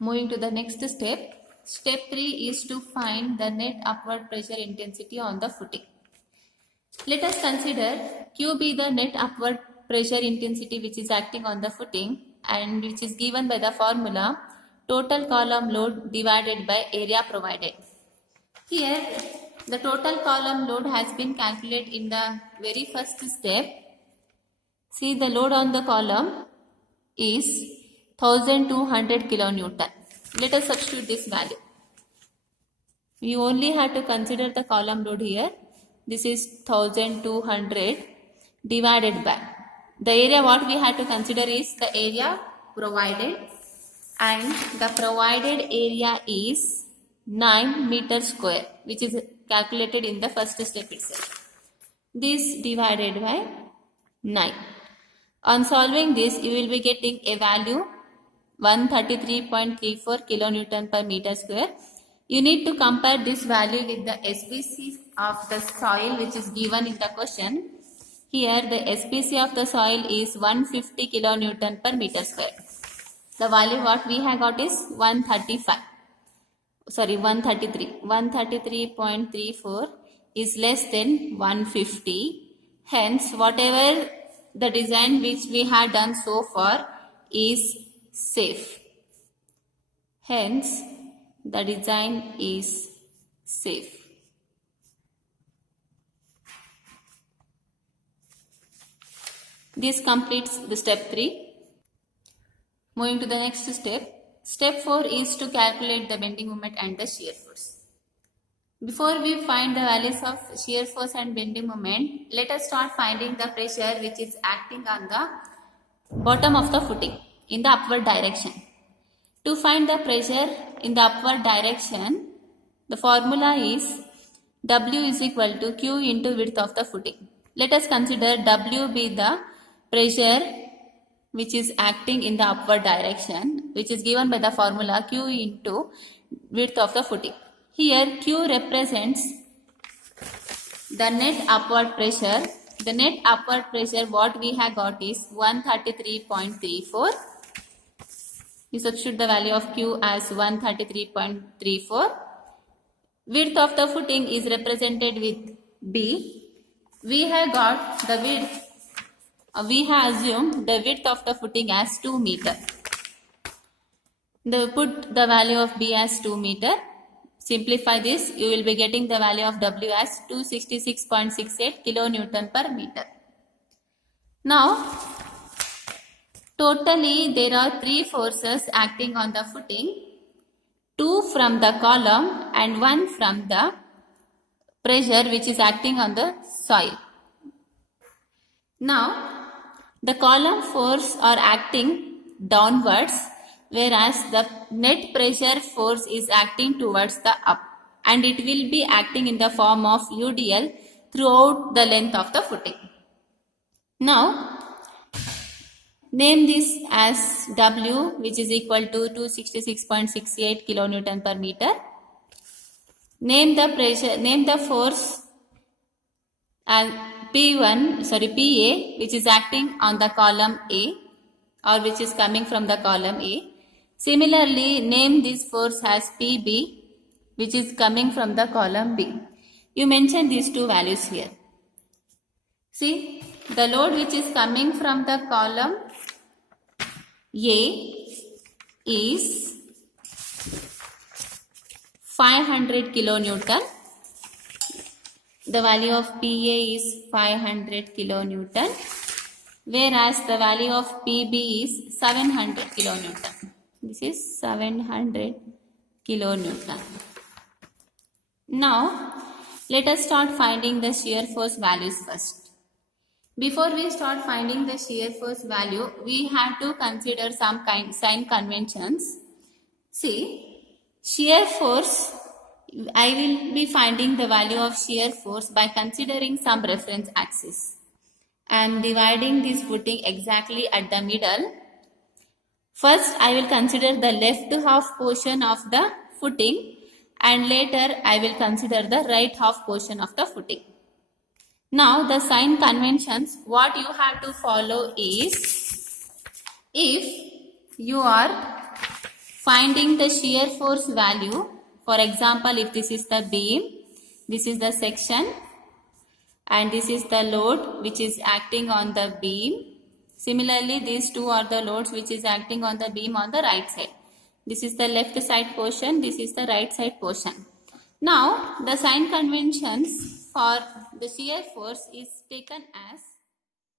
Moving to the next step. Step 3 is to find the net upward pressure intensity on the footing. Let us consider Q be the net upward pressure intensity which is acting on the footing and which is given by the formula total column load divided by area provided. Here the total column load has been calculated in the very first step. See, the load on the column is 1200 kilonewton. Let us substitute this value. We only have to consider the column load here. This is 1200 divided by the area. What we have to consider is the area provided, and the provided area is 9 meters square, which is calculated in the first step itself. This divided by 9. On solving this, you will be getting a value 133.34 kilonewton per meter square. You need to compare this value with the SPC of the soil which is given in the question. Here the SPC of the soil is 150 kilonewton per meter square. The value what we have got is 133. 133.34 is less than 150. Hence, whatever the design which we have done so far is safe. Hence, the design is safe. This completes the step 3. Moving to the next step. Step 4 is to calculate the bending moment and the shear force. Before we find the values of shear force and bending moment, let us start finding the pressure which is acting on the bottom of the footing in the upward direction. To find the pressure in the upward direction, the formula is W is equal to Q into width of the footing. Let us consider W be the pressure which is acting in the upward direction, which is given by the formula Q into width of the footing. Here Q represents the net upward pressure. The net upward pressure what we have got is 133.34. We substitute the value of Q as 133.34. Width of the footing is represented with B. We have got the width. We have assumed the width of the footing as 2 meter. Put the value of B as 2 meter. Simplify this, you will be getting the value of W as 266.68 kilonewton per meter. Now, totally there are 3 forces acting on the footing. 2 from the column and 1 from the pressure which is acting on the soil. Now, the column force are acting downwards, whereas the net pressure force is acting towards the up, and it will be acting in the form of UDL throughout the length of the footing. Now, name this as W, which is equal to 266.68 kilonewton per meter. Name the pressure, name the force as PA, which is acting on the column A, or which is coming from the column A. Similarly, name this force as PB, which is coming from the column B. You mention these 2 values here. See, the load which is coming from the column A is 500 kilonewton. The value of PA is 500 kilonewton, whereas the value of PB is 700 kilonewton. This is 700 kilonewton. Now, let us start finding the shear force values first. Before we start finding the shear force value, we have to consider some sign conventions. See, shear force, I will be finding the value of shear force by considering some reference axis. I am dividing this footing exactly at the middle. First, I will consider the left half portion of the footing, and later I will consider the right half portion of the footing. Now, the sign conventions, what you have to follow is, if you are Finding the shear force value. For example, if this is the beam, this is the section, and this is the load which is acting on the beam. Similarly, these two are the loads which is acting on the beam on the right side. This is the left side portion, this is the right side portion. Now, the sign conventions for the shear force is taken as